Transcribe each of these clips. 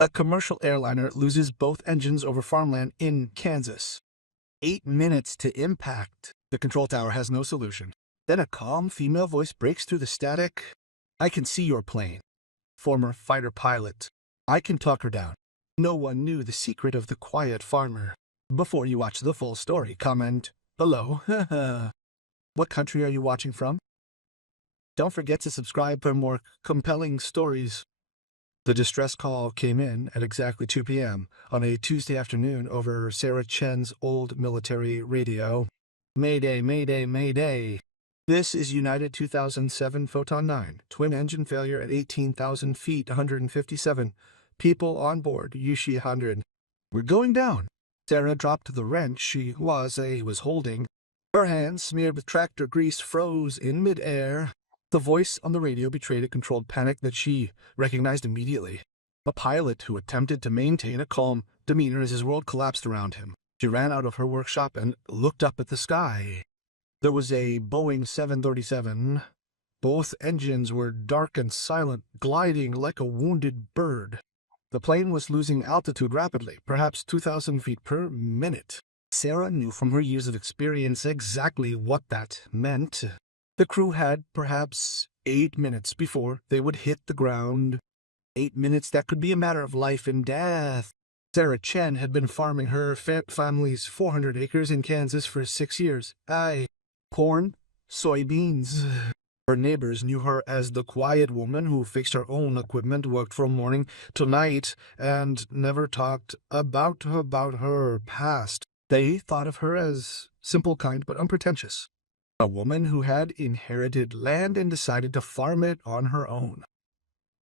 A commercial airliner loses both engines over farmland in Kansas. 8 minutes to impact. The control tower has no solution. Then a calm female voice breaks through the static. I can see your plane. Former fighter pilot. I can talk her down. No one knew the secret of the quiet farmer. Before you watch the full story, comment below. What country are you watching from? Don't forget to subscribe for more compelling stories. The distress call came in at exactly 2 p.m. on a Tuesday afternoon over Sarah Chen's old military radio. Mayday, mayday, mayday. This is United 2007 Photon 9, twin engine failure at 18,000 feet, 157. People on board, Yushi 100. We're going down. Sarah dropped the wrench she was holding. Her hands, smeared with tractor grease, froze in midair. The voice on the radio betrayed a controlled panic that she recognized immediately. A pilot who attempted to maintain a calm demeanor as his world collapsed around him. She ran out of her workshop and looked up at the sky. There was a Boeing 737. Both engines were dark and silent, gliding like a wounded bird. The plane was losing altitude rapidly, perhaps 2,000 feet per minute. Sarah knew from her years of experience exactly what that meant. The crew had perhaps 8 minutes before they would hit the ground. 8 minutes that could be a matter of life and death. Sarah Chen had been farming her family's 400 acres in Kansas for 6 years. Corn, soybeans. Her neighbors knew her as the quiet woman who fixed her own equipment, worked from morning till night, and never talked about her past. They thought of her as simple, kind, but unpretentious. A woman who had inherited land and decided to farm it on her own.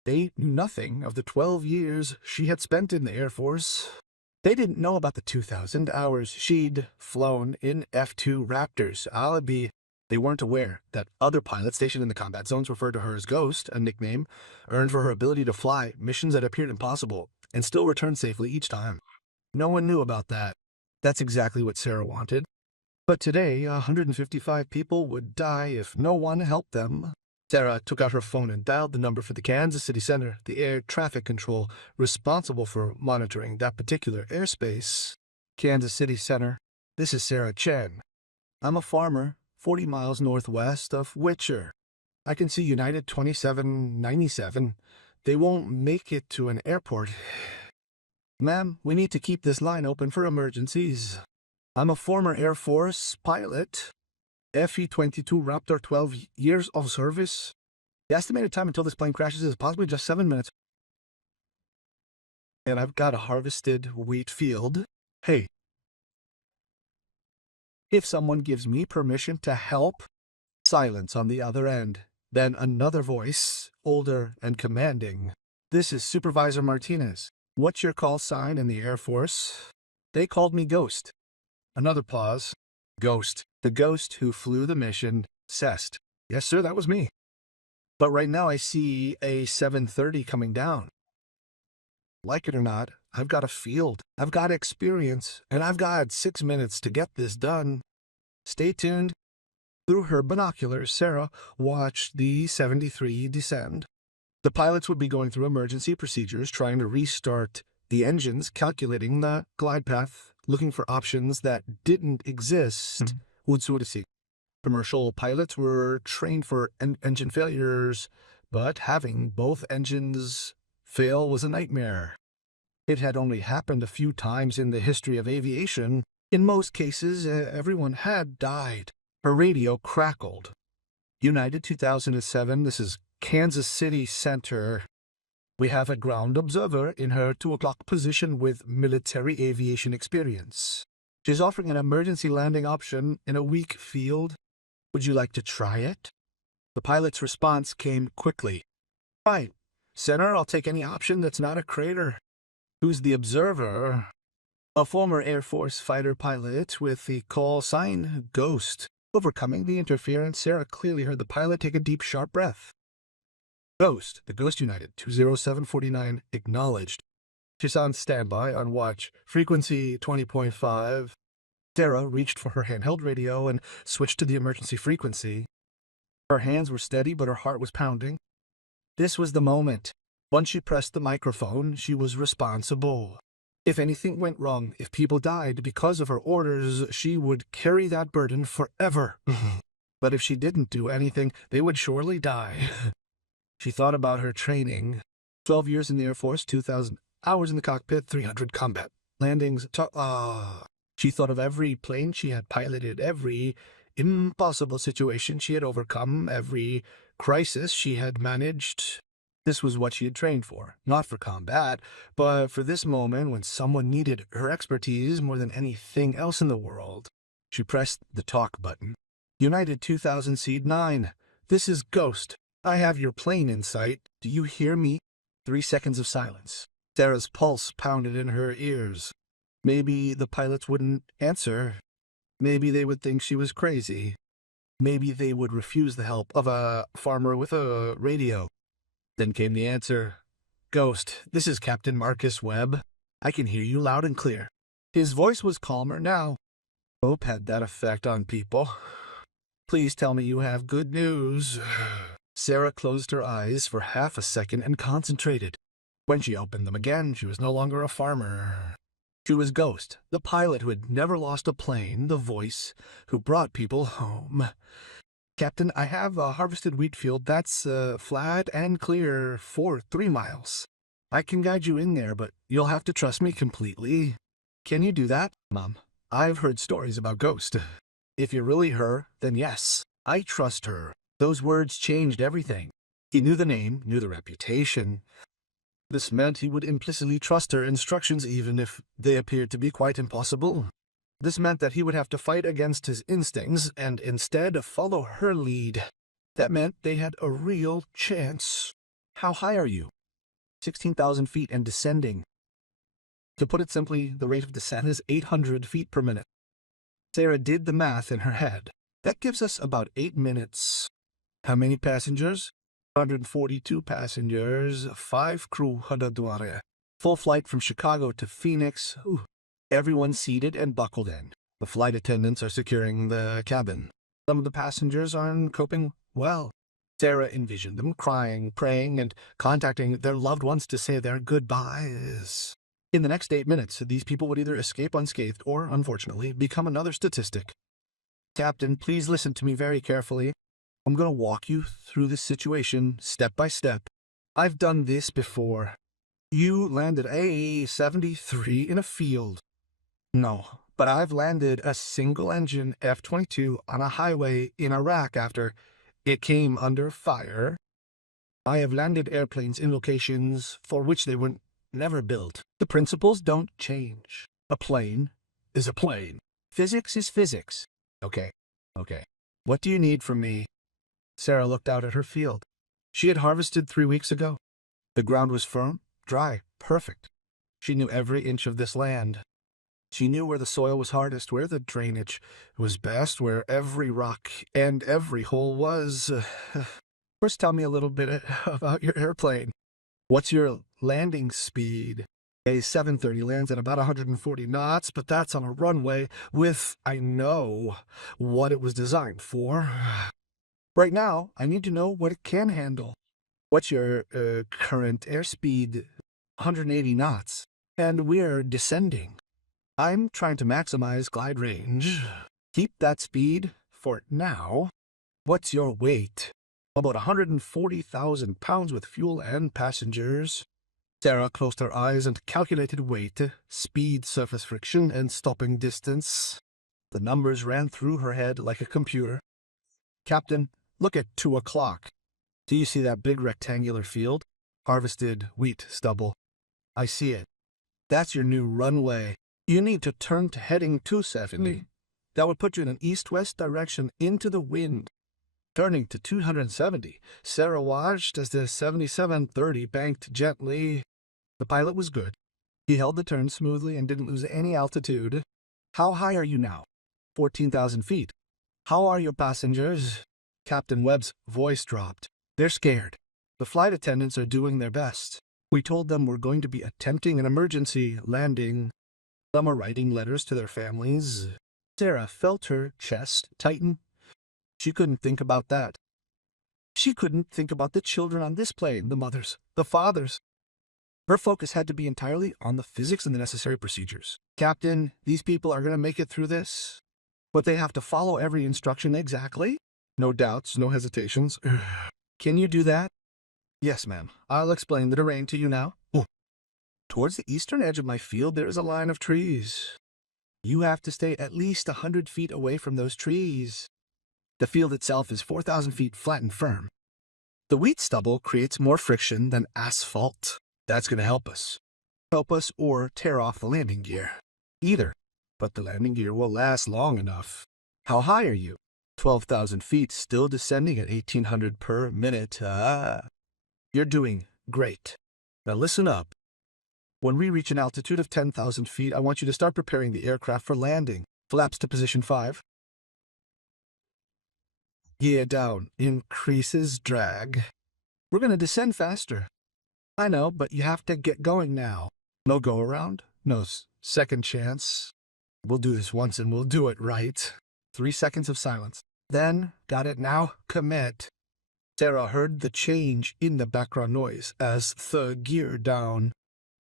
They knew nothing of the 12 years she had spent in the Air Force. They didn't know about the 2,000 hours she'd flown in F-2 Raptors. They weren't aware that other pilots stationed in the combat zones referred to her as Ghost, a nickname earned for her ability to fly missions that appeared impossible and still return safely each time. No one knew about that. That's exactly what Sarah wanted. But today, 155 people would die if no one helped them. Sarah took out her phone and dialed the number for the Kansas City Center, the air traffic control responsible for monitoring that particular airspace. Kansas City Center. This is Sarah Chen. I'm a farmer, 40 miles northwest of Witcher. I can see United 2797. They won't make it to an airport. Ma'am, we need to keep this line open for emergencies. I'm a former Air Force pilot. FE-22 Raptor, 12 years of service. The estimated time until this plane crashes is possibly just 7 minutes. And I've got a harvested wheat field. Hey, if someone gives me permission to help, silence on the other end. Then another voice, older and commanding. This is Supervisor Martinez. What's your call sign in the Air Force? They called me Ghost. Another pause. Ghost. The ghost who flew the mission. Cest. Yes, sir, that was me. But right now I see a 730 coming down. Like it or not, I've got a field. I've got experience. And I've got 6 minutes to get this done. Stay tuned. Through her binoculars, Sarah watched the 73 descend. The pilots would be going through emergency procedures, trying to restart the engines, calculating the glide path, looking for options that didn't exist. Commercial pilots were trained for engine failures, but having both engines fail was a nightmare. It had only happened a few times in the history of aviation. In most cases, everyone had died. Her radio crackled. United 2007, this is Kansas City Center. We have a ground observer in her 2 o'clock position with military aviation experience. She's offering an emergency landing option in a weak field. Would you like to try it? The pilot's response came quickly. Fine. Center, I'll take any option that's not a crater. Who's the observer? A former Air Force fighter pilot with the call sign Ghost. Overcoming the interference, Sarah clearly heard the pilot take a deep, sharp breath. Ghost, the Ghost United 20749, acknowledged. She's on standby on watch. Frequency 20.5. Sarah reached for her handheld radio and switched to the emergency frequency. Her hands were steady, but her heart was pounding. This was the moment. Once she pressed the microphone, she was responsible. If anything went wrong, if people died because of her orders, she would carry that burden forever. But if she didn't do anything, they would surely die. She thought about her training. 12 years in the Air Force, 2,000 hours in the cockpit, 300 combat landings. She thought of every plane she had piloted, every impossible situation she had overcome, every crisis she had managed. This was what she had trained for, not for combat, but for this moment when someone needed her expertise more than anything else in the world. She pressed the talk button. United 2000 Seed 9. This is Ghost. I have your plane in sight. Do you hear me? 3 seconds of silence. Sarah's pulse pounded in her ears. Maybe the pilots wouldn't answer. Maybe they would think she was crazy. Maybe they would refuse the help of a farmer with a radio. Then came the answer. Ghost, this is Captain Marcus Webb. I can hear you loud and clear. His voice was calmer now. Hope had that effect on people. Please tell me you have good news. Sarah closed her eyes for half a second and concentrated. When she opened them again, she was no longer a farmer. She was Ghost, the pilot who had never lost a plane, the voice who brought people home. Captain, I have a harvested wheat field that's flat and clear for 3 miles. I can guide you in there, but you'll have to trust me completely. Can you do that, Mom? I've heard stories about Ghost. If you're really her, then yes, I trust her. Those words changed everything. He knew the name, knew the reputation. This meant he would implicitly trust her instructions even if they appeared to be quite impossible. This meant that he would have to fight against his instincts and instead follow her lead. That meant they had a real chance. How high are you? 16,000 feet and descending. To put it simply, the rate of descent is 800 feet per minute. Sarah did the math in her head. That gives us about 8 minutes. How many passengers? 142 passengers, 5 crew, full flight from Chicago to Phoenix. Everyone seated and buckled in. The flight attendants are securing the cabin. Some of the passengers aren't coping well. Sarah envisioned them crying, praying, and contacting their loved ones to say their goodbyes. In the next 8 minutes, these people would either escape unscathed or, unfortunately, become another statistic. Captain, please listen to me very carefully. I'm going to walk you through this situation step by step. I've done this before. You landed A-73 in a field. No, but I've landed a single-engine F-22 on a highway in Iraq after it came under fire. I have landed airplanes in locations for which they were never built. The principles don't change. A plane is a plane. Physics is physics. Okay. What do you need from me? Sarah looked out at her field. She had harvested 3 weeks ago. The ground was firm, dry, perfect. She knew every inch of this land. She knew where the soil was hardest, where the drainage was best, where every rock and every hole was. First, tell me a little bit about your airplane. What's your landing speed? A-730 lands at about 140 knots, but that's on a runway with, I know, what it was designed for. Right now, I need to know what it can handle. What's your current airspeed? 180 knots, and we're descending. I'm trying to maximize glide range. Keep that speed for now. What's your weight? About 140,000 pounds with fuel and passengers. Sarah closed her eyes and calculated weight, speed, surface friction, and stopping distance. The numbers ran through her head like a computer. Captain, look at 2 o'clock. Do you see that big rectangular field? Harvested wheat stubble. I see it. That's your new runway. You need to turn to heading 270. That would put you in an east-west direction into the wind. Turning to 270, Sarah watched as the 7730 banked gently. The pilot was good. He held the turn smoothly and didn't lose any altitude. How high are you now? 14,000 feet. How are your passengers? Captain Webb's voice dropped. They're scared. The flight attendants are doing their best. We told them we're going to be attempting an emergency landing. Some are writing letters to their families. Sarah felt her chest tighten. She couldn't think about that. She couldn't think about the children on this plane, the mothers, the fathers. Her focus had to be entirely on the physics and the necessary procedures. Captain, these people are going to make it through this, but they have to follow every instruction exactly. No doubts, no hesitations. Can you do that? Yes, ma'am. I'll explain the terrain to you now. Oh. Towards the eastern edge of my field, there is a line of trees. You have to stay at least 100 feet away from those trees. The field itself is 4,000 feet flat and firm. The wheat stubble creates more friction than asphalt. That's going to help us. Help us or tear off the landing gear. Either. But the landing gear will last long enough. How high are you? 12,000 feet, still descending at 1,800 per minute. You're doing great. Now listen up. When we reach an altitude of 10,000 feet, I want you to start preparing the aircraft for landing. Flaps to position 5. Gear down. Increases drag. We're going to descend faster. I know, but you have to get going now. No go around. No second chance. We'll do this once and we'll do it right. 3 seconds of silence. Then, got it now? Commit. Sarah heard the change in the background noise as the gear down.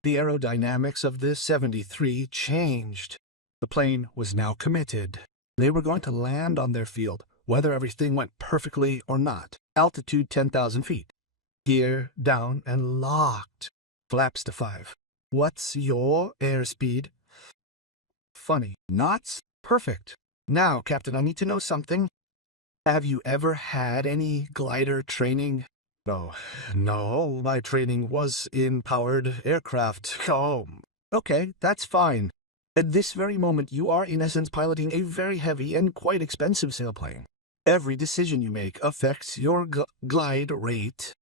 The aerodynamics of the 73 changed. The plane was now committed. They were going to land on their field, whether everything went perfectly or not. Altitude 10,000 feet. Gear down and locked. Flaps to 5. What's your airspeed? Funny. Knots? Perfect. Now, Captain, I need to know something. Have you ever had any glider training? No, my training was in powered aircraft. Oh, okay, that's fine. At this very moment, you are in essence piloting a very heavy and quite expensive sailplane. Every decision you make affects your glide rate.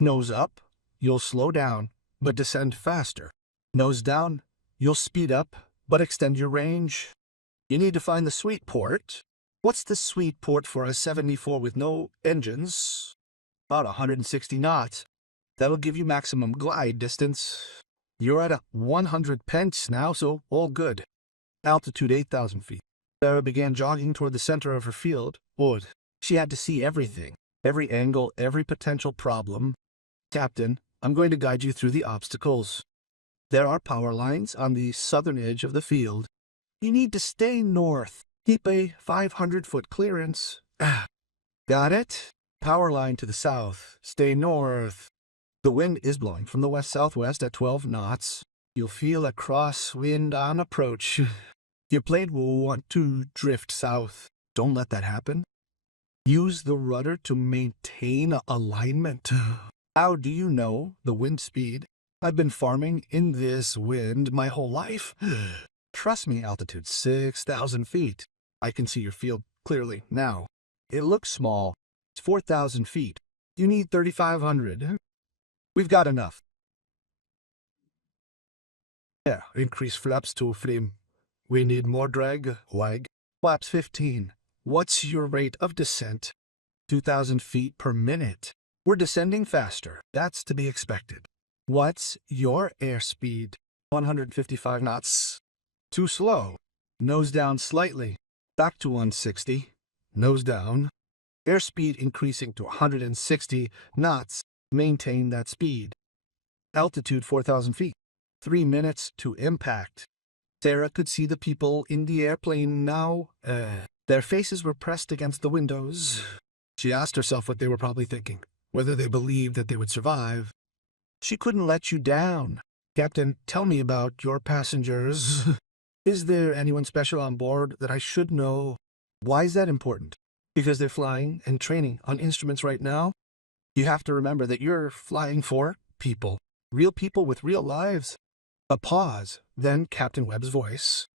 Nose up, you'll slow down, but descend faster. Nose down, you'll speed up, but extend your range. You need to find the sweet port. What's the sweet port for a 74 with no engines? About 160 knots. That'll give you maximum glide distance. You're at 100 pence now, so all good. Altitude 8,000 feet. Sarah began jogging toward the center of her field. Wood. She had to see everything. Every angle, every potential problem. Captain, I'm going to guide you through the obstacles. There are power lines on the southern edge of the field. You need to stay north. Keep a 500-foot clearance. Got it? Power line to the south. Stay north. The wind is blowing from the west-southwest at 12 knots. You'll feel a crosswind on approach. Your plane will want to drift south. Don't let that happen. Use the rudder to maintain alignment. How do you know the wind speed? I've been farming in this wind my whole life. Trust me, altitude 6,000 feet. I can see your field clearly now. It looks small. It's 4,000 feet. You need 3,500. We've got enough. Yeah, increase flaps to frame. We need more drag. Wag. Flaps 15. What's your rate of descent? 2,000 feet per minute. We're descending faster. That's to be expected. What's your airspeed? 155 knots. Too slow. Nose down slightly. Back to 160. Nose down. Airspeed increasing to 160 knots. Maintain that speed. Altitude 4,000 feet. 3 minutes to impact. Sarah could see the people in the airplane now. Their faces were pressed against the windows. She asked herself what they were probably thinking, whether they believed that they would survive. She couldn't let you down. Captain, tell me about your passengers. Is there anyone special on board that I should know? Why is that important? Because they're flying and training on instruments right now? You have to remember that you're flying for people. Real people with real lives. A pause, then Captain Webb's voice.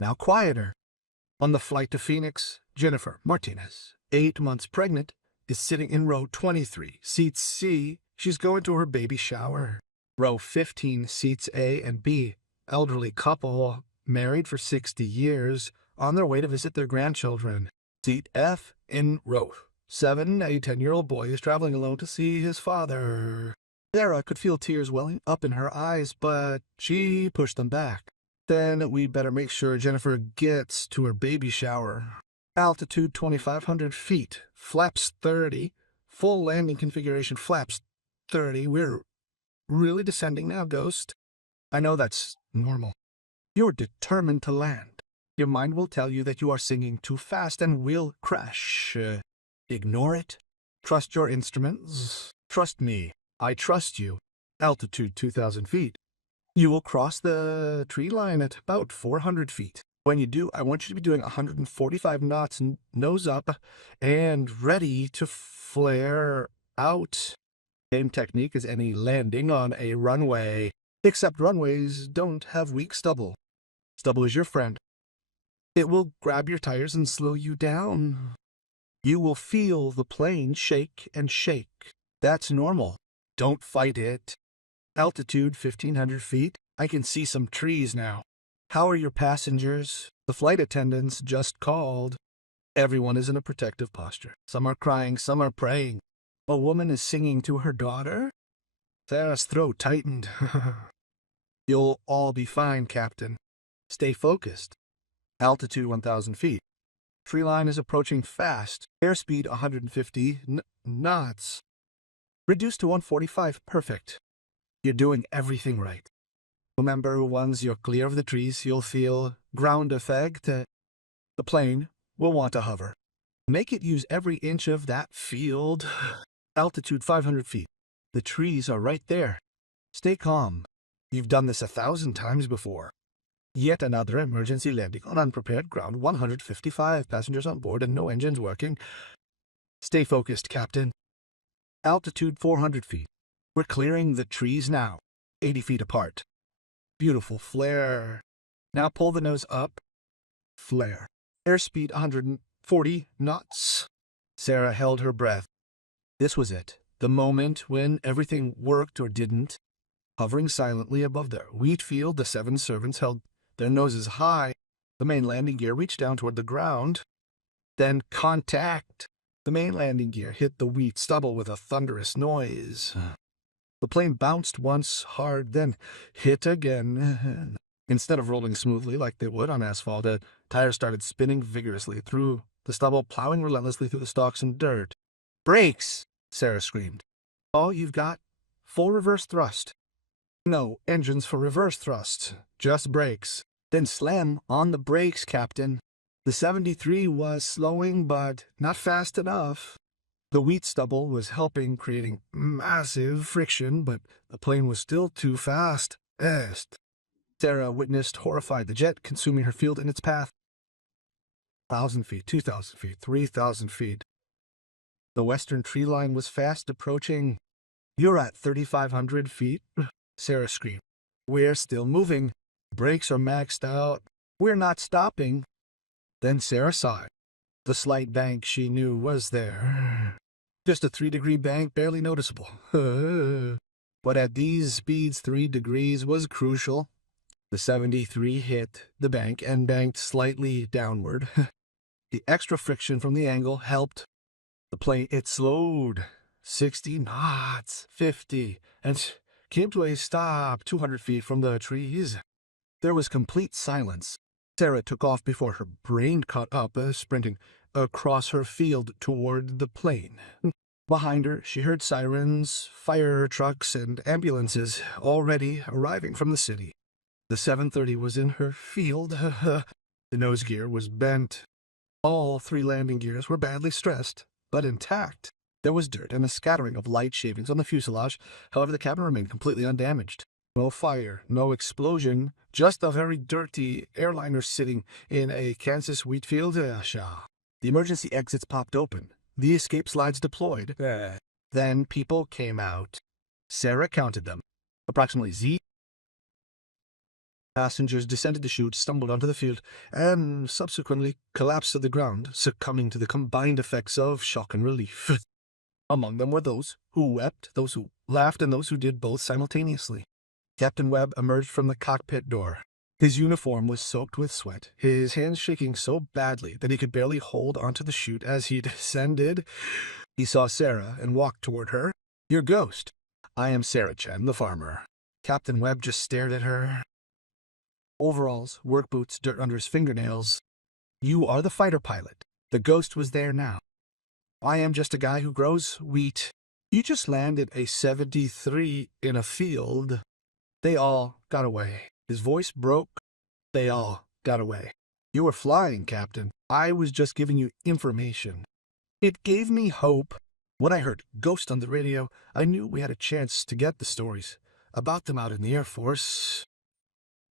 Now quieter. On the flight to Phoenix, Jennifer Martinez, 8 months pregnant, is sitting in row 23, seat C. She's going to her baby shower. Row 15, seats A and B. Elderly couple, married for 60 years, on their way to visit their grandchildren. Seat F in row 7, a 10-year-old boy is traveling alone to see his father. Sarah could feel tears welling up in her eyes, but she pushed them back. Then we better make sure Jennifer gets to her baby shower. Altitude 2,500 feet, flaps 30, Full landing configuration, flaps 30. We're really descending now, Ghost. I know that's normal. You're determined to land. Your mind will tell you that you are singing too fast and will crash. Ignore it. Trust your instruments. Trust me. I trust you. Altitude 2,000 feet. You will cross the tree line at about 400 feet. When you do, I want you to be doing 145 knots nose up and ready to flare out. Same technique as any landing on a runway, except runways don't have weak stubble. Stubble is your friend. It will grab your tires and slow you down. You will feel the plane shake and shake. That's normal. Don't fight it. Altitude 1,500 feet. I can see some trees now. How are your passengers? The flight attendants just called. Everyone is in a protective posture. Some are crying, some are praying. A woman is singing to her daughter. Sarah's throat tightened. You'll all be fine, Captain. Stay focused. Altitude 1,000 feet. Tree line is approaching fast. Airspeed 150 knots. Reduced to 145. Perfect. You're doing everything right. Remember, once you're clear of the trees, you'll feel ground effect. The plane will want to hover. Make it use every inch of that field. Altitude 500 feet. The trees are right there. Stay calm. You've done this 1,000 times before. Yet another emergency landing on unprepared ground, 155 passengers on board and no engines working. Stay focused, Captain. Altitude 400 feet. We're clearing the trees now, 80 feet apart. Beautiful flare. Now pull the nose up. Flare. Airspeed 140 knots. Sarah held her breath. This was it. The moment when everything worked or didn't. Hovering silently above the wheat field, the 7 servants held their noses high. The main landing gear reached down toward the ground. Then contact. The main landing gear hit the wheat stubble with a thunderous noise. The plane bounced once hard, then hit again. Instead of rolling smoothly like they would on asphalt, a tire started spinning vigorously through the stubble, plowing relentlessly through the stalks and dirt. Brakes! Sarah screamed. All you've got? Full reverse thrust. No engines for reverse thrust, just brakes. Then slam on the brakes, Captain. The 73 was slowing, but not fast enough. The wheat stubble was helping, creating massive friction, but the plane was still too fast. Sarah witnessed, horrified, the jet consuming her field in its path. 1,000 feet, 2,000 feet, 3,000 feet. The western tree line was fast approaching. You're at 3,500 feet, Sarah screamed. We're still moving. Brakes are maxed out. We're not stopping. Then Sarah sighed. The slight bank she knew was there. Just a 3-degree bank, barely noticeable. But at these speeds, 3 degrees was crucial. The 73 hit the bank and banked slightly downward. The extra friction from the angle helped. The plane, it slowed. 60 knots, 50, and came to a stop 200 feet from the trees. There was complete silence. Sarah took off before her brain caught up, sprinting across her field toward the plane. Behind her, she heard sirens, fire trucks, and ambulances already arriving from the city. The 730 was in her field. The nose gear was bent. All 3 landing gears were badly stressed, but intact. There was dirt and a scattering of light shavings on the fuselage. However, the cabin remained completely undamaged. No fire, no explosion, just a very dirty airliner sitting in a Kansas wheat field. The emergency exits popped open. The escape slides deployed. Then people came out. Sarah counted them. Approximately Z. Passengers descended the chute, stumbled onto the field, and subsequently collapsed to the ground, succumbing to the combined effects of shock and relief. Among them were those who wept, those who laughed, and those who did both simultaneously. Captain Webb emerged from the cockpit door. His uniform was soaked with sweat, his hands shaking so badly that he could barely hold onto the chute as he descended. He saw Sarah and walked toward her. Your ghost. I am Sarah Chen, the farmer. Captain Webb just stared at her. Overalls, work boots, dirt under his fingernails. You are the fighter pilot. The ghost was there now. I am just a guy who grows wheat. You just landed a 73 in a field. They all got away. His voice broke. They all got away. You were flying, Captain. I was just giving you information. It gave me hope. When I heard Ghost on the radio, I knew we had a chance to get the stories about them out in the Air Force.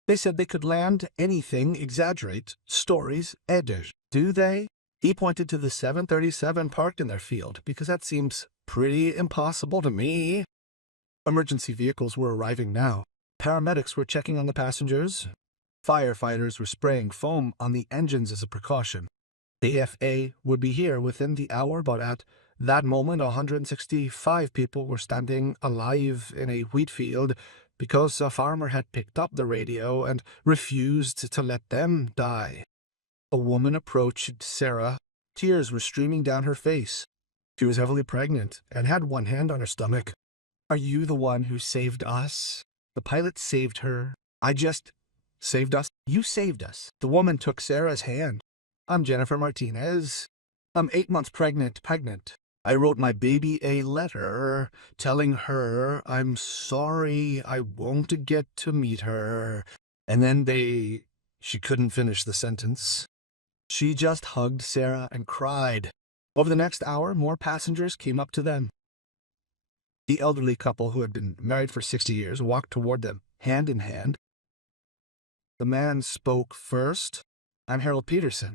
They said they could land anything, exaggerate stories, editors. Do they? He pointed to the 737 parked in their field, because that seems pretty impossible to me. Emergency vehicles were arriving now. Paramedics were checking on the passengers. Firefighters were spraying foam on the engines as a precaution. The AFA would be here within the hour, but at that moment 165 people were standing alive in a wheat field because a farmer had picked up the radio and refused to let them die. A woman approached Sarah. Tears were streaming down her face. She was heavily pregnant and had one hand on her stomach. Are you the one who saved us? The pilot saved her. I just saved us. You saved us. The woman took Sarah's hand. I'm Jennifer Martinez. I'm 8 months pregnant. I wrote my baby a letter telling her I'm sorry I won't get to meet her. And then she couldn't finish the sentence. She just hugged Sarah and cried. Over the next hour, more passengers came up to them. The elderly couple who had been married for 60 years walked toward them, hand in hand. The man spoke first. I'm Harold Peterson.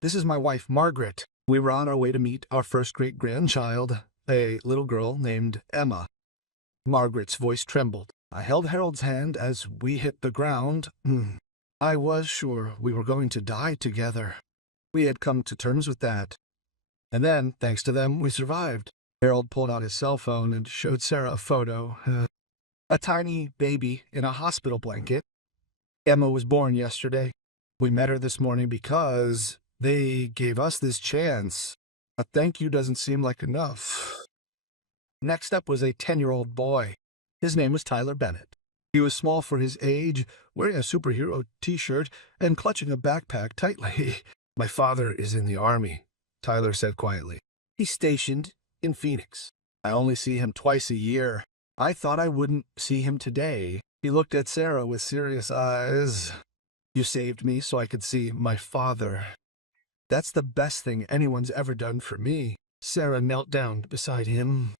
This is my wife, Margaret. We were on our way to meet our first great-grandchild, a little girl named Emma. Margaret's voice trembled. I held Harold's hand as we hit the ground. I was sure we were going to die together. We had come to terms with that. And then, thanks to them, we survived. Harold pulled out his cell phone and showed Sarah a photo. A tiny baby in a hospital blanket. Emma was born yesterday. We met her this morning because they gave us this chance. A thank you doesn't seem like enough. Next up was a 10-year-old boy. His name was Tyler Bennett. He was small for his age, wearing a superhero t-shirt and clutching a backpack tightly. My father is in the Army, Tyler said quietly. He's stationed in Phoenix. I only see him twice a year. I thought I wouldn't see him today. He looked at Sarah with serious eyes. You saved me so I could see my father. That's the best thing anyone's ever done for me. Sarah knelt down beside him.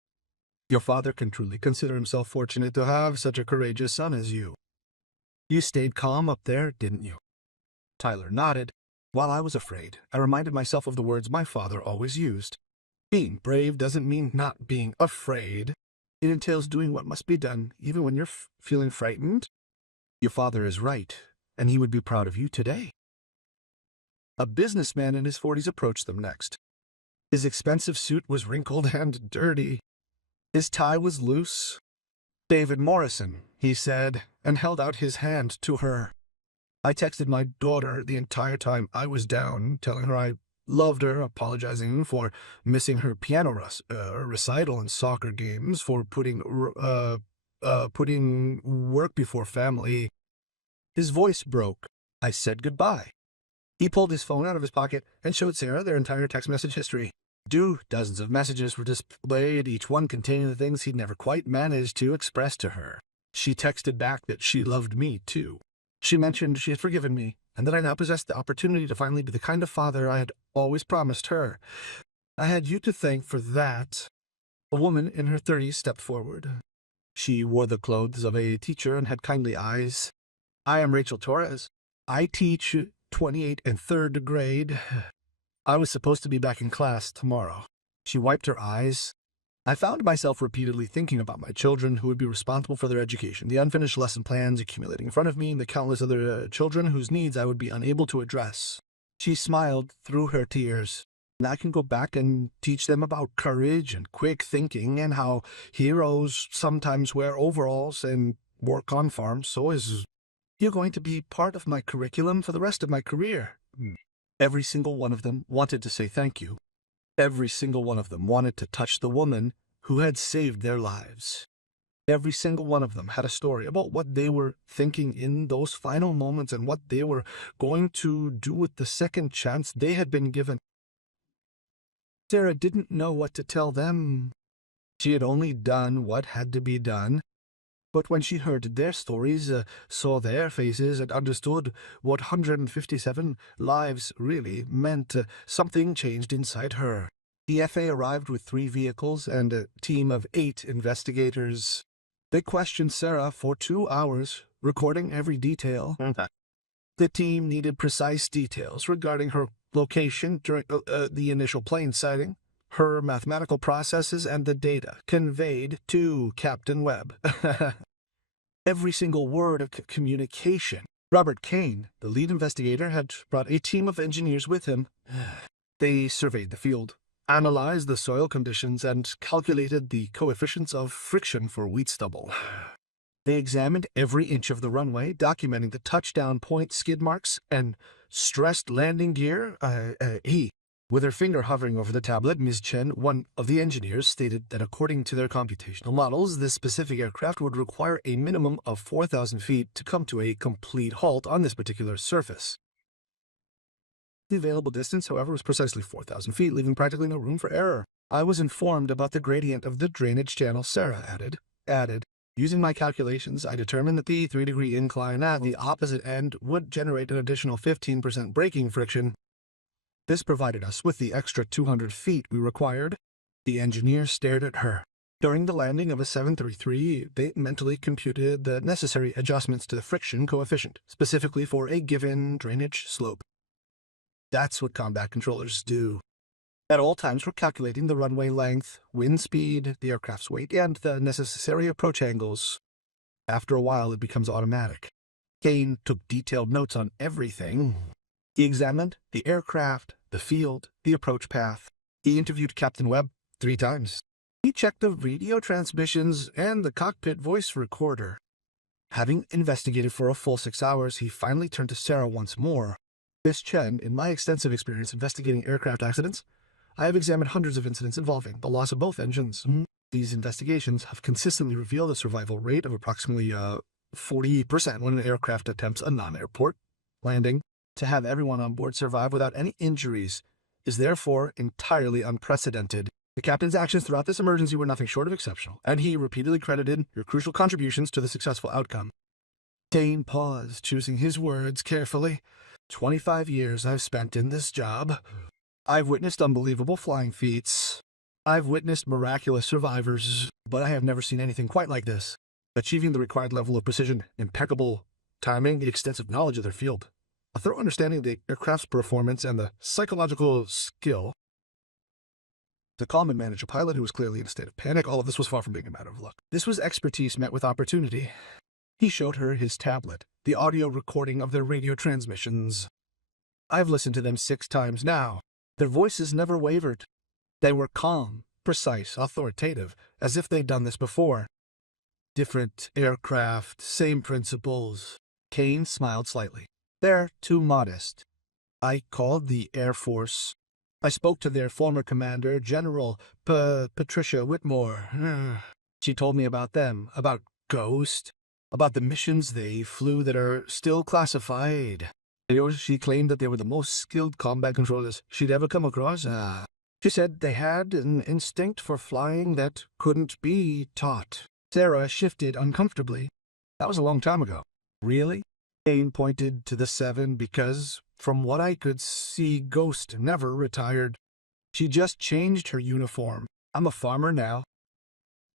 Your father can truly consider himself fortunate to have such a courageous son as you. You stayed calm up there, didn't you? Tyler nodded. While I was afraid, I reminded myself of the words my father always used. Being brave doesn't mean not being afraid. It entails doing what must be done, even when you're feeling frightened. Your father is right, and he would be proud of you today. A businessman in his 40s approached them next. His expensive suit was wrinkled and dirty. His tie was loose. David Morrison, he said, and held out his hand to her. I texted my daughter the entire time I was down, telling her I loved her, apologizing for missing her piano recital and soccer games, for putting work before family. His voice broke. I said goodbye. He pulled his phone out of his pocket and showed Sarah their entire text message history. Dozens of messages were displayed, each one containing the things he'd never quite managed to express to her. She texted back that she loved me, too. She mentioned she had forgiven me, and that I now possessed the opportunity to finally be the kind of father I had always promised her. I had you to thank for that. A woman in her 30s stepped forward. She wore the clothes of a teacher and had kindly eyes. I am Rachel Torres. I teach 28 and 3rd grade. I was supposed to be back in class tomorrow. She wiped her eyes. I found myself repeatedly thinking about my children who would be responsible for their education, the unfinished lesson plans accumulating in front of me, and the countless other children whose needs I would be unable to address. She smiled through her tears. And I can go back and teach them about courage and quick thinking and how heroes sometimes wear overalls and work on farms. So is you're going to be part of my curriculum for the rest of my career. Every single one of them wanted to say thank you. Every single one of them wanted to touch the woman who had saved their lives. Every single one of them had a story about what they were thinking in those final moments and what they were going to do with the second chance they had been given. Sarah didn't know what to tell them. She had only done what had to be done. But when she heard their stories, saw their faces, and understood what 157 lives really meant, something changed inside her. The FA arrived with 3 vehicles and a team of 8 investigators. They questioned Sarah for 2 hours, recording every detail. The team needed precise details regarding her location during the initial plane sighting, her mathematical processes, and the data conveyed to Captain Webb. Every single word of communication. Robert Kane, the lead investigator, had brought a team of engineers with him. They surveyed the field, analyzed the soil conditions, and calculated the coefficients of friction for wheat stubble. They examined every inch of the runway, documenting the touchdown point skid marks and stressed landing gear. With her finger hovering over the tablet, Ms. Chen, one of the engineers, stated that according to their computational models, this specific aircraft would require a minimum of 4,000 feet to come to a complete halt on this particular surface. The available distance, however, was precisely 4,000 feet, leaving practically no room for error. I was informed about the gradient of the drainage channel, Sarah added. Using my calculations, I determined that the 3-degree incline at the opposite end would generate an additional 15% braking friction. This provided us with the extra 200 feet we required. The engineer stared at her. During the landing of a 733, they mentally computed the necessary adjustments to the friction coefficient, specifically for a given drainage slope. That's what combat controllers do. At all times, we're calculating the runway length, wind speed, the aircraft's weight, and the necessary approach angles. After a while, it becomes automatic. Kane took detailed notes on everything. He examined the aircraft, the field, the approach path. He interviewed Captain Webb 3 times. He checked the radio transmissions and the cockpit voice recorder. Having investigated for a full 6 hours, he finally turned to Sarah once more. Miss Chen, in my extensive experience investigating aircraft accidents, I have examined hundreds of incidents involving the loss of both engines. These investigations have consistently revealed a survival rate of approximately 40% when an aircraft attempts a non-airport landing. To have everyone on board survive without any injuries is therefore entirely unprecedented. The captain's actions throughout this emergency were nothing short of exceptional, and he repeatedly credited your crucial contributions to the successful outcome. Dane paused, choosing his words carefully. 25 years I've spent in this job. I've witnessed unbelievable flying feats. I've witnessed miraculous survivors, but I have never seen anything quite like this. Achieving the required level of precision, impeccable timing, the extensive knowledge of their field, a thorough understanding of the aircraft's performance, and the psychological skill to calm and manage a pilot who was clearly in a state of panic. All of this was far from being a matter of luck. This was expertise met with opportunity. He showed her his tablet, the audio recording of their radio transmissions. I've listened to them 6 times now. Their voices never wavered. They were calm, precise, authoritative, as if they'd done this before. Different aircraft, same principles. Kane smiled slightly. They're too modest. I called the Air Force. I spoke to their former commander, General Patricia Whitmore. She told me about them, about Ghost, about the missions they flew that are still classified. She claimed that they were the most skilled combat controllers she'd ever come across. She said they had an instinct for flying that couldn't be taught. Sarah shifted uncomfortably. That was a long time ago. Really? Kane pointed to the 7 because, from what I could see, Ghost never retired. She just changed her uniform. I'm a farmer now.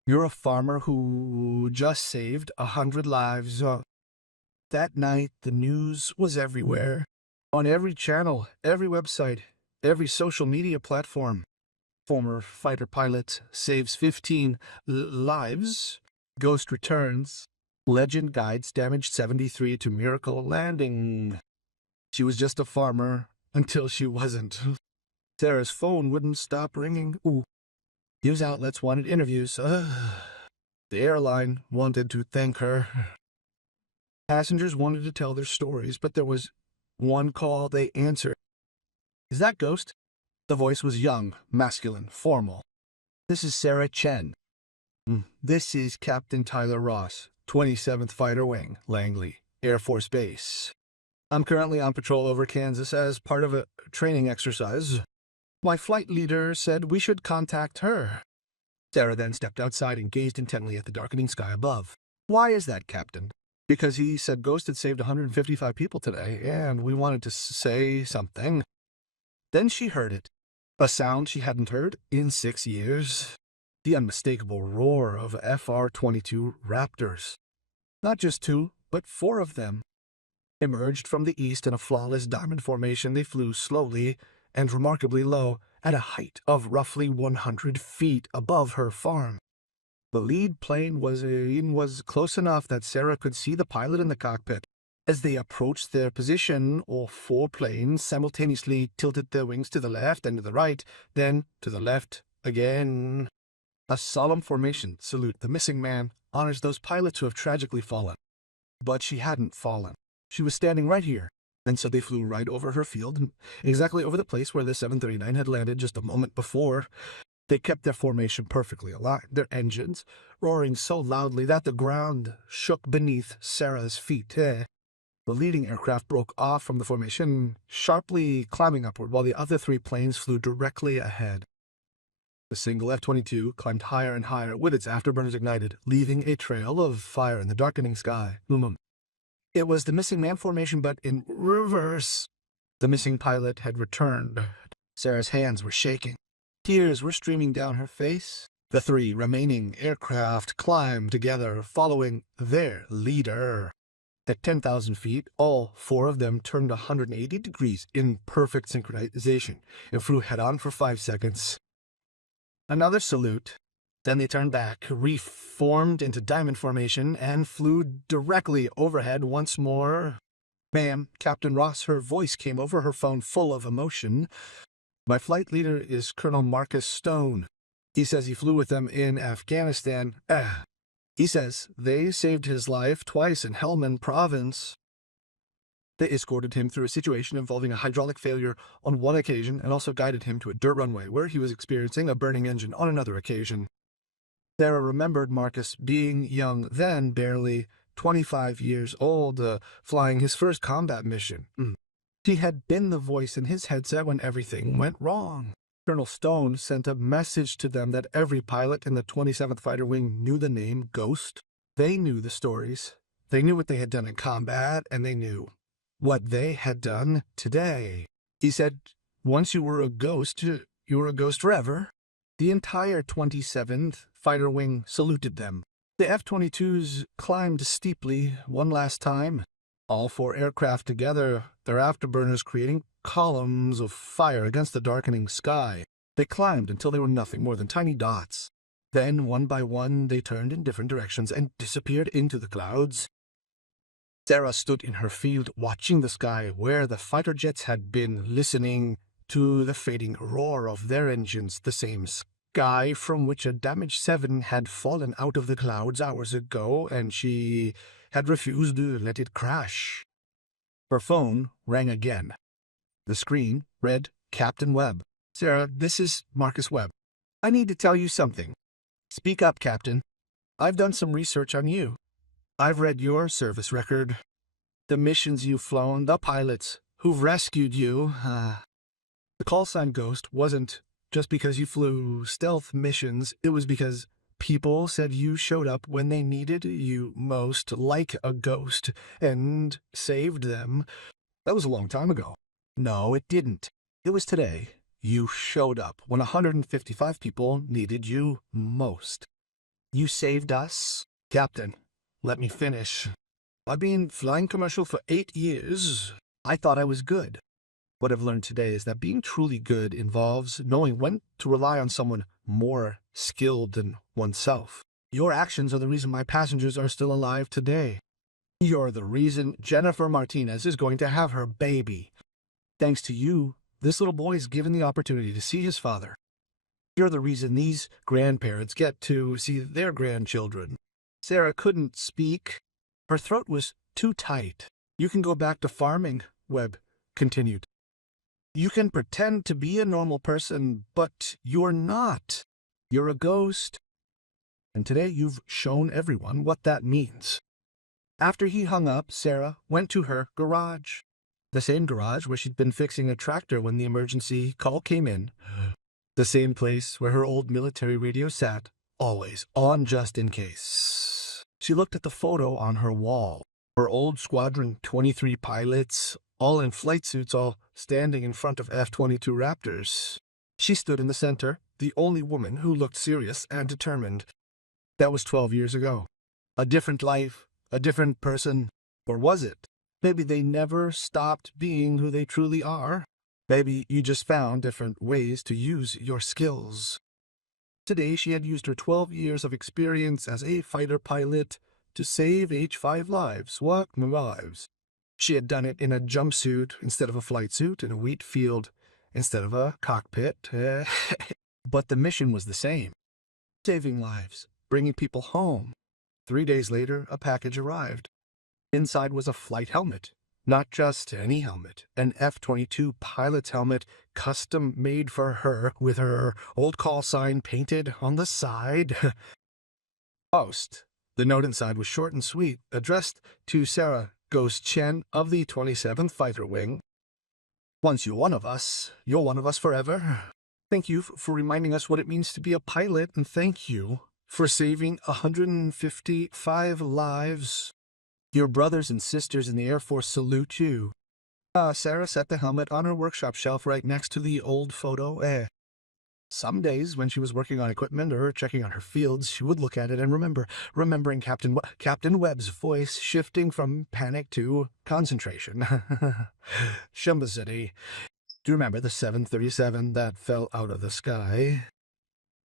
You're a farmer who just saved 100 lives. That night, the news was everywhere. On every channel, every website, every social media platform. Former fighter pilot saves 15 lives. Ghost returns. Legend guides damaged 73 to miracle landing. She was just a farmer until she wasn't. Sarah's phone wouldn't stop ringing. News outlets wanted interviews. The airline wanted to thank her. Passengers wanted to tell their stories, but there was one call they answered. Is that Ghost? The voice was young, masculine, formal. This is Sarah Chen. This is Captain Tyler Ross, 27th Fighter Wing, Langley, Air Force Base. I'm currently on patrol over Kansas as part of a training exercise. My flight leader said we should contact her. Sarah then stepped outside and gazed intently at the darkening sky above. Why is that, Captain? Because he said Ghost had saved 155 people today, and we wanted to say something. Then she heard it. A sound she hadn't heard in 6 years. The unmistakable roar of FR-22 Raptors. Not just 2, but 4 of them. Emerged from the east in a flawless diamond formation, they flew slowly and remarkably low, at a height of roughly 100 feet above her farm. The lead plane was close enough that Sarah could see the pilot in the cockpit. As they approached their position, all 4 planes simultaneously tilted their wings to the left and to the right, then to the left again. A solemn formation salute. The missing man honors those pilots who have tragically fallen. But she hadn't fallen. She was standing right here. And so they flew right over her field, exactly over the place where the 739 had landed just a moment before. They kept their formation perfectly aligned, their engines roaring so loudly that the ground shook beneath Sarah's feet. The leading aircraft broke off from the formation, sharply climbing upward, while the other 3 planes flew directly ahead. The single F-22 climbed higher and higher with its afterburners ignited, leaving a trail of fire in the darkening sky. It was the missing man formation, but in reverse. The missing pilot had returned. Sarah's hands were shaking. Tears were streaming down her face. The 3 remaining aircraft climbed together, following their leader. At 10,000 feet, all 4 of them turned 180 degrees in perfect synchronization and flew head-on for 5 seconds. Another salute. Then they turned back, reformed into diamond formation, and flew directly overhead once more. Ma'am, Captain Ross, her voice came over her phone full of emotion. My flight leader is Colonel Marcus Stone. He says he flew with them in Afghanistan. He says they saved his life twice in Helmand Province. They escorted him through a situation involving a hydraulic failure on one occasion and also guided him to a dirt runway where he was experiencing a burning engine on another occasion. Sarah remembered Marcus being young then, barely 25 years old, flying his first combat mission. She had been the voice in his headset when everything went wrong. Colonel Stone sent a message to them that every pilot in the 27th Fighter Wing knew the name Ghost. They knew the stories. They knew what they had done in combat, and they knew what they had done today. He said, once you were a ghost, you were a ghost forever. The entire 27th Fighter Wing saluted them. The F-22s climbed steeply one last time. All 4 aircraft together, their afterburners creating columns of fire against the darkening sky. They climbed until they were nothing more than tiny dots. Then, one by one, they turned in different directions and disappeared into the clouds. Sarah stood in her field, watching the sky where the fighter jets had been, listening to the fading roar of their engines, the same sky from which a damaged 7 had fallen out of the clouds hours ago, and she had refused to let it crash. Her phone rang again. The screen read Captain Webb. Sarah, this is Marcus Webb. I need to tell you something. Speak up, Captain. I've done some research on you. I've read your service record. The missions you've flown, the pilots who've rescued you. The call sign Ghost wasn't just because you flew stealth missions. It was because people said you showed up when they needed you most, like a ghost, and saved them. That was a long time ago. No, it didn't. It was today. You showed up when 155 people needed you most. You saved us. Captain, let me finish. I've been flying commercial for 8 years. I thought I was good. What I've learned today is that being truly good involves knowing when to rely on someone more skilled than oneself. Your actions are the reason my passengers are still alive today. You're the reason Jennifer Martinez is going to have her baby. Thanks to you, this little boy is given the opportunity to see his father. You're the reason these grandparents get to see their grandchildren. Sarah couldn't speak. Her throat was too tight. You can go back to farming, Webb continued. You can pretend to be a normal person, but you're not. You're a ghost. And today you've shown everyone what that means. After he hung up, Sarah went to her garage. The same garage where she'd been fixing a tractor when the emergency call came in. The same place where her old military radio sat, always on just in case. She looked at the photo on her wall. Her old Squadron 23 pilots, all in flight suits, all standing in front of F-22 Raptors. She stood in the center, the only woman who looked serious and determined. That was 12 years ago. A different life, a different person. Or was it? Maybe they never stopped being who they truly are. Maybe you just found different ways to use your skills. Today she had used her 12 years of experience as a fighter pilot to save H-5 lives. What lives? She had done it in a jumpsuit instead of a flight suit, in a wheat field instead of a cockpit. But the mission was the same. Saving lives, bringing people home. 3 days later, a package arrived. Inside was a flight helmet. Not just any helmet, an F-22 pilot's helmet, custom made for her, with her old call sign painted on the side. Post. The note inside was short and sweet, addressed to Sarah Ghost Chen of the 27th Fighter Wing. Once you're one of us forever. Thank you for reminding us what it means to be a pilot, and thank you for saving 155 lives. Your brothers and sisters in the Air Force salute you. Sarah set the helmet on her workshop shelf right next to the old photo. Some days when she was working on equipment or checking on her fields, she would look at it and remembering Captain Webb's voice shifting from panic to concentration. Shumba City. Do you remember the 737 that fell out of the sky?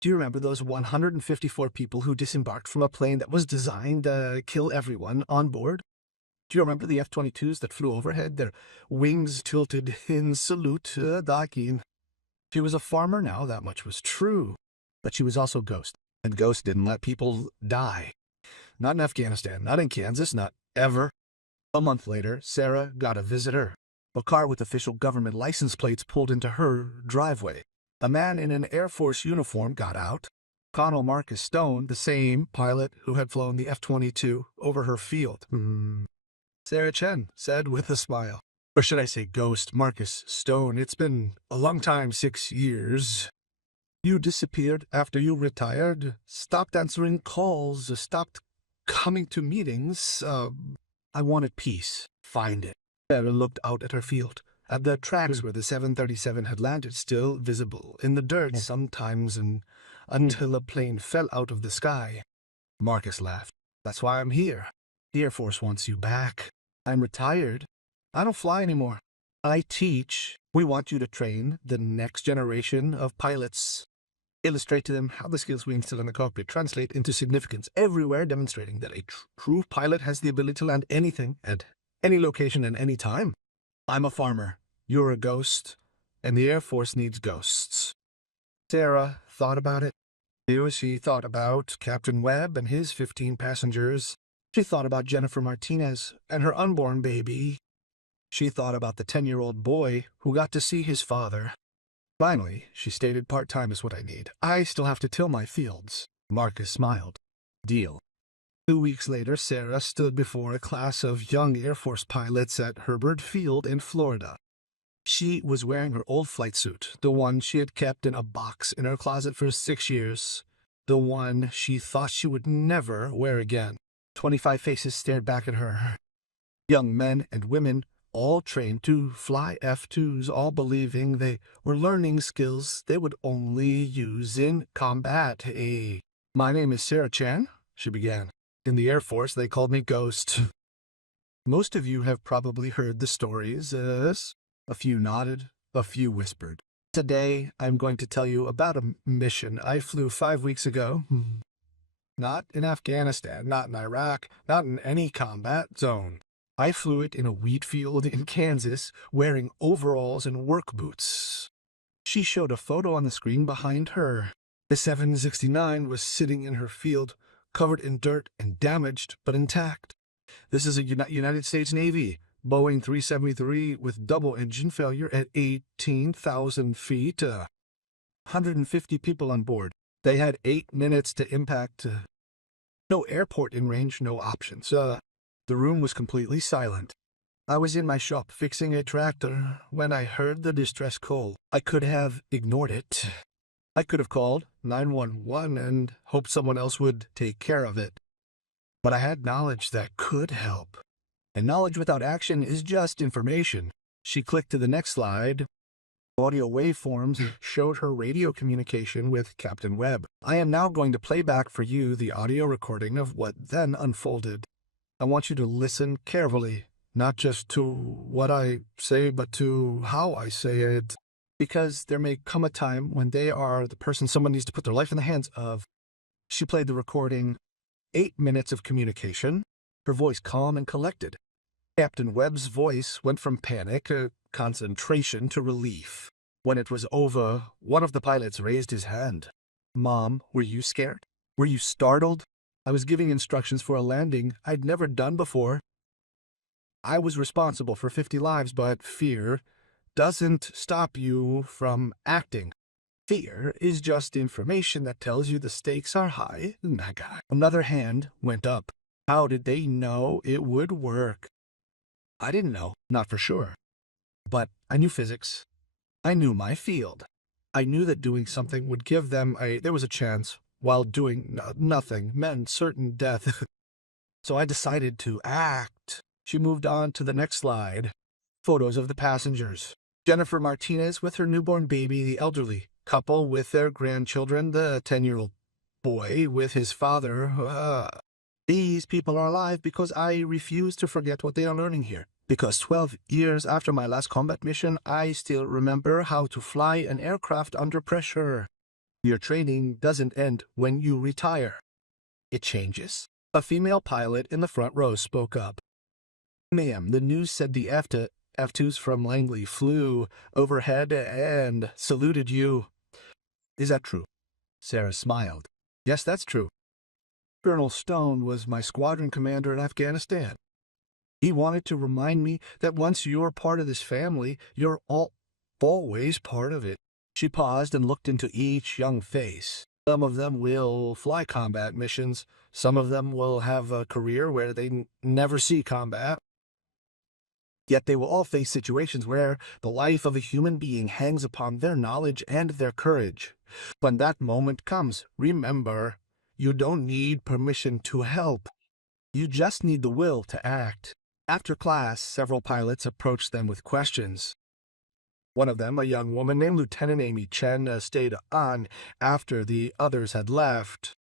Do you remember those 154 people who disembarked from a plane that was designed to kill everyone on board? Do you remember the F-22s that flew overhead, their wings tilted in salute, docking? She was a farmer now, that much was true. But she was also Ghost, and Ghost didn't let people die. Not in Afghanistan, not in Kansas, not ever. A month later, Sarah got a visitor. A car with official government license plates pulled into her driveway. A man in an Air Force uniform got out. Colonel Marcus Stone, the same pilot who had flown the F-22 over her field. Sarah Chen said with a smile. Or should I say Ghost Marcus Stone? It's been a long time, 6 years. You disappeared after you retired, stopped answering calls, stopped coming to meetings. I wanted peace. Find it. Sarah looked out at her field. At the tracks where the 737 had landed, still visible in the dirt sometimes, and until a plane fell out of the sky. Marcus laughed. That's why I'm here. The Air Force wants you back. I'm retired. I don't fly anymore. I teach. We want you to train the next generation of pilots. Illustrate to them how the skills we instill in the cockpit translate into significance everywhere, demonstrating that a true pilot has the ability to land anything at any location and any time. I'm a farmer, you're a ghost, and the Air Force needs ghosts. Sarah thought about it. She thought about Captain Webb and his 15 passengers. She thought about Jennifer Martinez and her unborn baby. She thought about the 10-year-old boy who got to see his father. Finally, she stated, part-time is what I need. I still have to till my fields. Marcus smiled. Deal. 2 weeks later, Sarah stood before a class of young Air Force pilots at Herbert Field in Florida. She was wearing her old flight suit, the one she had kept in a box in her closet for 6 years, the one she thought she would never wear again. 25 faces stared back at her. Young men and women, all trained to fly F-2s, all believing they were learning skills they would only use in combat. My name is Sarah Chan, she began. In the Air Force, they called me Ghost. Most of you have probably heard the stories. A few nodded, a few whispered. Today, I'm going to tell you about a mission I flew 5 weeks ago. Not in Afghanistan, not in Iraq, not in any combat zone. I flew it in a wheat field in Kansas, wearing overalls and work boots. She showed a photo on the screen behind her. The 769 was sitting in her field, covered in dirt and damaged, but intact. This is a United States Navy, Boeing 373 with double engine failure at 18,000 feet. 150 people on board. They had 8 minutes to impact. No airport in range, no options. The room was completely silent. I was in my shop fixing a tractor when I heard the distress call. I could have ignored it. I could have called 911 and hoped someone else would take care of it. But I had knowledge that could help. And knowledge without action is just information. She clicked to the next slide. Audio waveforms showed her radio communication with Captain Webb. I am now going to play back for you the audio recording of what then unfolded. I want you to listen carefully, not just to what I say, but to how I say it. Because there may come a time when they are the person someone needs to put their life in the hands of. She played the recording. 8 minutes of communication, her voice calm and collected. Captain Webb's voice went from panic, concentration to relief. When it was over, one of the pilots raised his hand. "Mom, were you scared? Were you startled? I was giving instructions for a landing I'd never done before. I was responsible for 50 lives, but fear doesn't stop you from acting. Fear is just information that tells you the stakes are high." Another hand went up. How did they know it would work? I didn't know, not for sure. But I knew physics. I knew my field. I knew that doing something would give them there was a chance, while doing nothing meant certain death. So I decided to act. She moved on to the next slide. Photos of the passengers. Jennifer Martinez with her newborn baby, the elderly couple with their grandchildren, the 10-year-old boy with his father. These people are alive because I refuse to forget what they are learning here. Because 12 years after my last combat mission, I still remember how to fly an aircraft under pressure. Your training doesn't end when you retire. It changes. A female pilot in the front row spoke up. "Ma'am, the news said the F-2s from Langley flew overhead and saluted you. Is that true?" Sarah smiled. "Yes, that's true. Colonel Stone was my squadron commander in Afghanistan. He wanted to remind me that once you're part of this family, you're always part of it." She paused and looked into each young face. Some of them will fly combat missions. Some of them will have a career where they never see combat. Yet they will all face situations where the life of a human being hangs upon their knowledge and their courage. When that moment comes, remember, you don't need permission to help. You just need the will to act. After class, several pilots approached them with questions. One of them, a young woman named Lieutenant Amy Chen, stayed on after the others had left.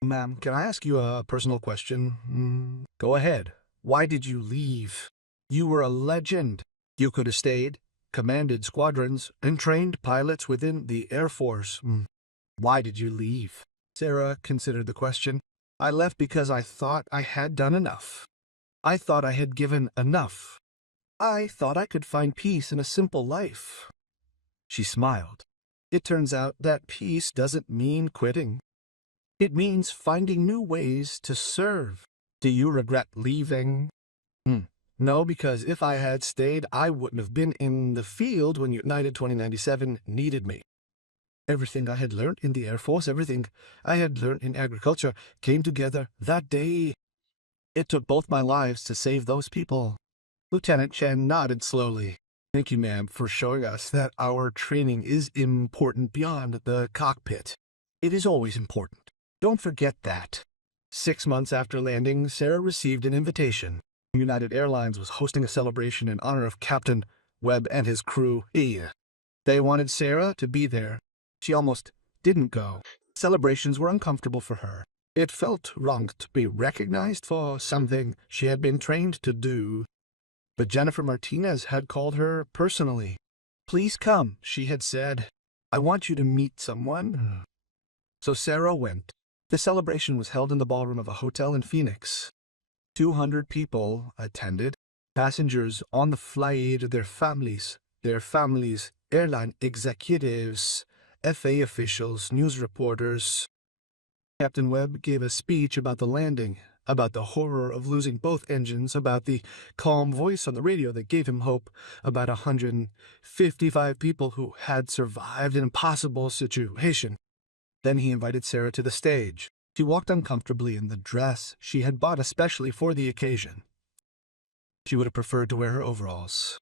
"Ma'am, can I ask you a personal question?" "Go ahead. Why did you leave? You were a legend. You could have stayed, commanded squadrons, and trained pilots within the Air Force. Why did you leave?" Sarah considered the question. "I left because I thought I had done enough. I thought I had given enough. I thought I could find peace in a simple life." She smiled. "It turns out that peace doesn't mean quitting. It means finding new ways to serve. Do you regret leaving?" "No, because if I had stayed, I wouldn't have been in the field when United 2097 needed me. Everything I had learned in the Air Force, everything I had learned in agriculture, came together that day. It took both my lives to save those people." Lieutenant Chen nodded slowly. "Thank you, ma'am, for showing us that our training is important beyond the cockpit. It is always important. Don't forget that." 6 months after landing, Sarah received an invitation. United Airlines was hosting a celebration in honor of Captain Webb and his crew. They wanted Sarah to be there. She almost didn't go. Celebrations were uncomfortable for her. It felt wrong to be recognized for something she had been trained to do. But Jennifer Martinez had called her personally. "Please come," she had said. "I want you to meet someone." So Sarah went. The celebration was held in the ballroom of a hotel in Phoenix. 200 people attended. Passengers on the flight, their families, airline executives, FA officials, news reporters. Captain Webb gave a speech about the landing, about the horror of losing both engines, about the calm voice on the radio that gave him hope, about 155 people who had survived an impossible situation. Then he invited Sarah to the stage. She walked uncomfortably in the dress she had bought especially for the occasion. She would have preferred to wear her overalls.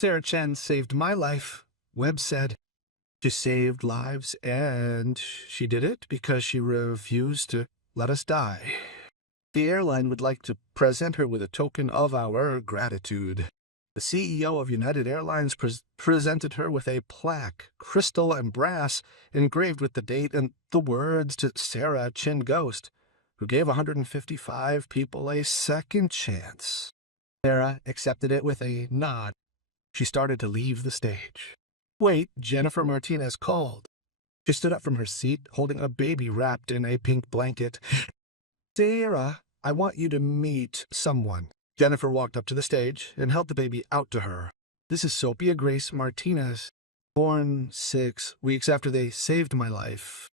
Sarah Chen saved my life, Webb said. She saved lives, and she did it because she refused to let us die. The airline would like to present her with a token of our gratitude. The CEO of United Airlines presented her with a plaque, crystal and brass, engraved with the date and the words to Sarah Chin Ghost, who gave 155 people a second chance. Sarah accepted it with a nod. She started to leave the stage. Wait, Jennifer Martinez called. She stood up from her seat, holding a baby wrapped in a pink blanket. Sarah, I want you to meet someone. Jennifer walked up to the stage and held the baby out to her. This is Sophia Grace Martinez, born 6 weeks after they saved my life.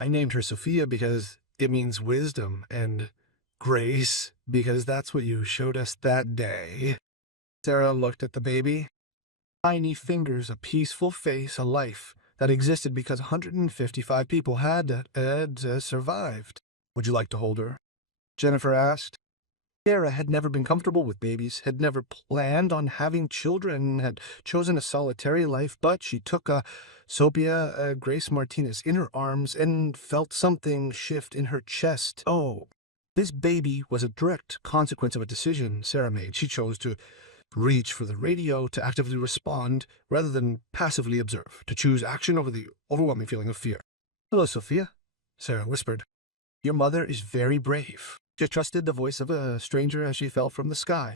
I named her Sophia because it means wisdom, and Grace because that's what you showed us that day. Sarah looked at the baby. Tiny fingers, a peaceful face, a life that existed because 155 people had survived. Would you like to hold her? Jennifer asked. Sarah had never been comfortable with babies, had never planned on having children, had chosen a solitary life, but she took Sophia Grace Martinez in her arms and felt something shift in her chest. Oh, this baby was a direct consequence of a decision Sarah made. She chose to reach for the radio, to actively respond rather than passively observe, to choose action over the overwhelming feeling of fear. Hello, Sophia, Sarah whispered. Your mother is very brave. She trusted the voice of a stranger as she fell from the sky.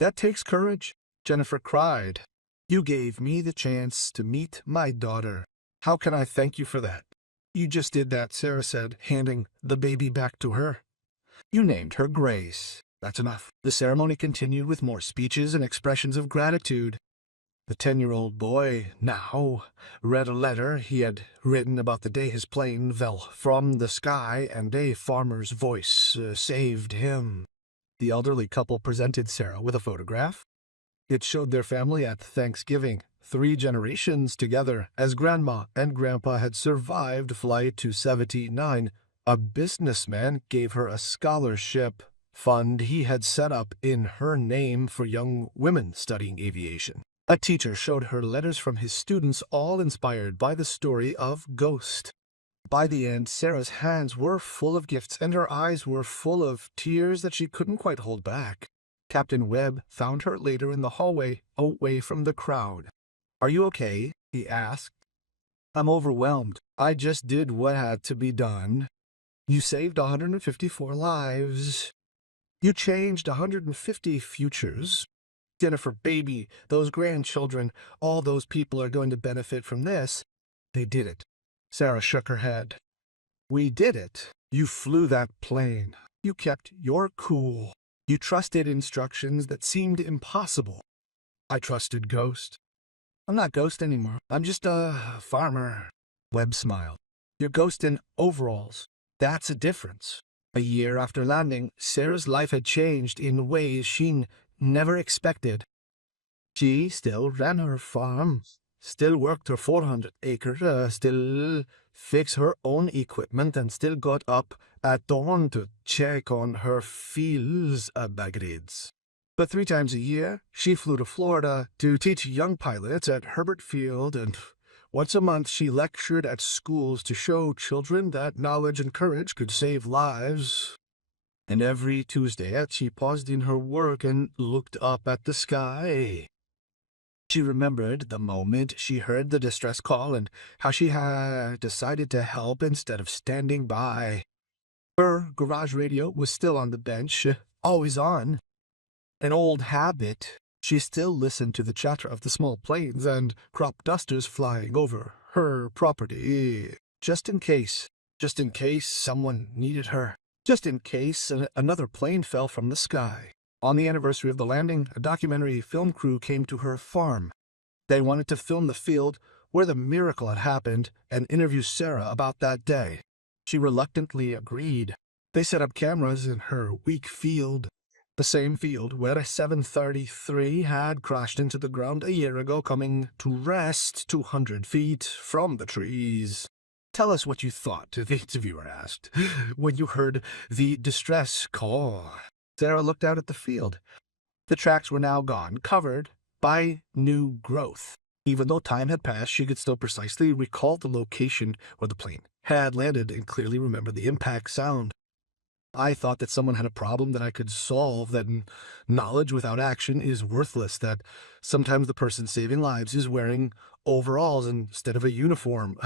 That takes courage, Jennifer cried. You gave me the chance to meet my daughter. How can I thank you for that? You just did that, Sarah said, handing the baby back to her. You named her Grace. That's enough. The ceremony continued with more speeches and expressions of gratitude. The 10-year-old boy now read a letter he had written about the day his plane fell from the sky and a farmer's voice saved him. The elderly couple presented Sarah with a photograph. It showed their family at Thanksgiving, 3 generations together, as Grandma and Grandpa had survived Flight 279. A businessman gave her a scholarship fund he had set up in her name for young women studying aviation. A teacher showed her letters from his students, all inspired by the story of Ghost. By the end, Sarah's hands were full of gifts, and her eyes were full of tears that she couldn't quite hold back. Captain Webb found her later in the hallway, away from the crowd. Are you okay? He asked. I'm overwhelmed. I just did what had to be done. You saved 154 lives. You changed 150 futures. Jennifer, baby, those grandchildren, all those people are going to benefit from this. They did it. Sarah shook her head. We did it. You flew that plane. You kept your cool. You trusted instructions that seemed impossible. I trusted Ghost. I'm not Ghost anymore. I'm just a farmer. Webb smiled. You're Ghost in overalls. That's a difference. A year after landing, Sarah's life had changed in ways she never expected. She still ran her farm, still worked her 400-acre, still fixed her own equipment, and still got up at dawn to check on her fields baggages. But 3 times a year, she flew to Florida to teach young pilots at Herbert Field, and once a month she lectured at schools to show children that knowledge and courage could save lives. And every Tuesday she paused in her work and looked up at the sky. She remembered the moment she heard the distress call and how she had decided to help instead of standing by. Her garage radio was still on the bench, always on. An old habit. She still listened to the chatter of the small planes and crop dusters flying over her property, just in case someone needed her. Just in case another plane fell from the sky. On the anniversary of the landing, a documentary film crew came to her farm. They wanted to film the field where the miracle had happened and interview Sarah about that day. She reluctantly agreed. They set up cameras in her weak field, the same field where a 733 had crashed into the ground a year ago, coming to rest 200 feet from the trees. Tell us what you thought, the interviewer asked, when you heard the distress call. Sarah looked out at the field. The tracks were now gone, covered by new growth. Even though time had passed, she could still precisely recall the location where the plane had landed and clearly remember the impact sound. I thought that someone had a problem that I could solve, that knowledge without action is worthless, that sometimes the person saving lives is wearing overalls instead of a uniform.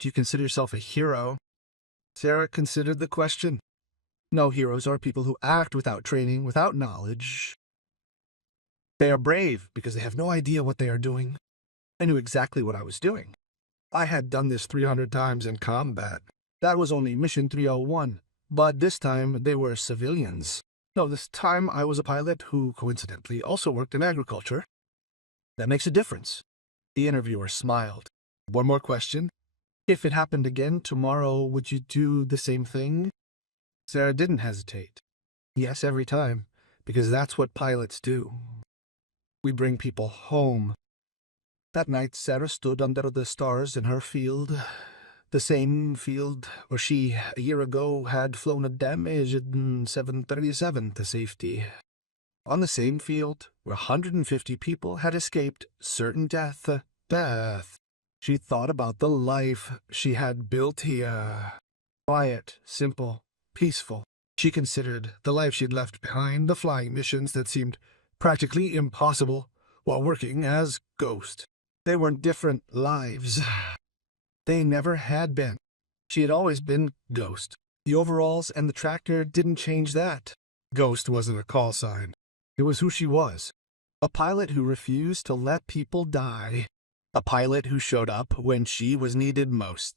Do you consider yourself a hero? Sarah considered the question. No, heroes are people who act without training, without knowledge. They are brave because they have no idea what they are doing. I knew exactly what I was doing. I had done this 300 times in combat. That was only mission 301, but this time they were civilians. No, this time I was a pilot who coincidentally also worked in agriculture. That makes a difference. The interviewer smiled. One more question. If it happened again tomorrow, would you do the same thing? Sarah didn't hesitate. Yes, every time, because that's what pilots do. We bring people home. That night, Sarah stood under the stars in her field, the same field where she, a year ago, had flown a damaged 737 to safety. On the same field, where 150 people had escaped certain death. She thought about the life she had built here. Quiet, simple, peaceful. She considered the life she'd left behind, the flying missions that seemed practically impossible while working as Ghost. They weren't different lives. They never had been. She had always been Ghost. The overalls and the tractor didn't change that. Ghost wasn't a call sign. It was who she was. A pilot who refused to let people die. A pilot who showed up when she was needed most.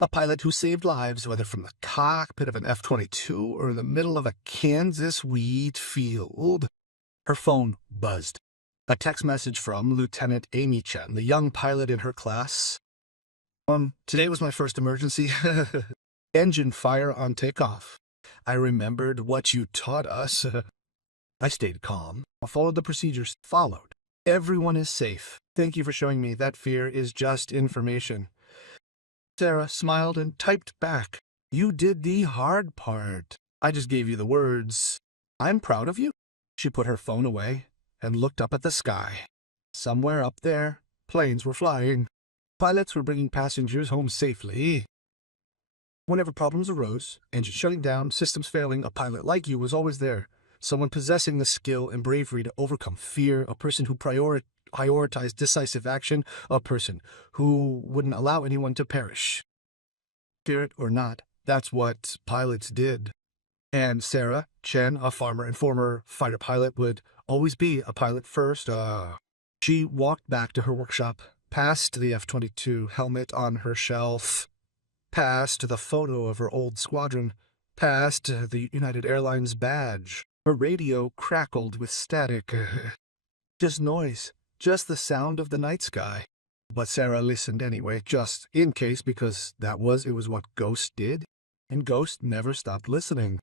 A pilot who saved lives, whether from the cockpit of an F-22 or in the middle of a Kansas wheat field. Her phone buzzed. A text message from Lieutenant Amy Chen, the young pilot in her class. Today was my first emergency. Engine fire on takeoff. I remembered what you taught us. I stayed calm. I followed the procedures. Followed. Everyone is safe. Thank you for showing me that fear is just information. Sarah smiled and typed back. You did the hard part. I just gave you the words. I'm proud of you. She put her phone away and looked up at the sky. Somewhere up there, planes were flying. Pilots were bringing passengers home safely. Whenever problems arose, engines shutting down, systems failing, a pilot like you was always there. Someone possessing the skill and bravery to overcome fear, a person who prioritized decisive action, a person who wouldn't allow anyone to perish. Fear it or not, that's what pilots did. And Sarah Chen, a farmer and former fighter pilot, would always be a pilot first. She walked back to her workshop, past the F-22 helmet on her shelf, past the photo of her old squadron, past the United Airlines badge. Her radio crackled with static. Just noise, just the sound of the night sky. But Sarah listened anyway, just in case, because it was what Ghost did, and Ghost never stopped listening.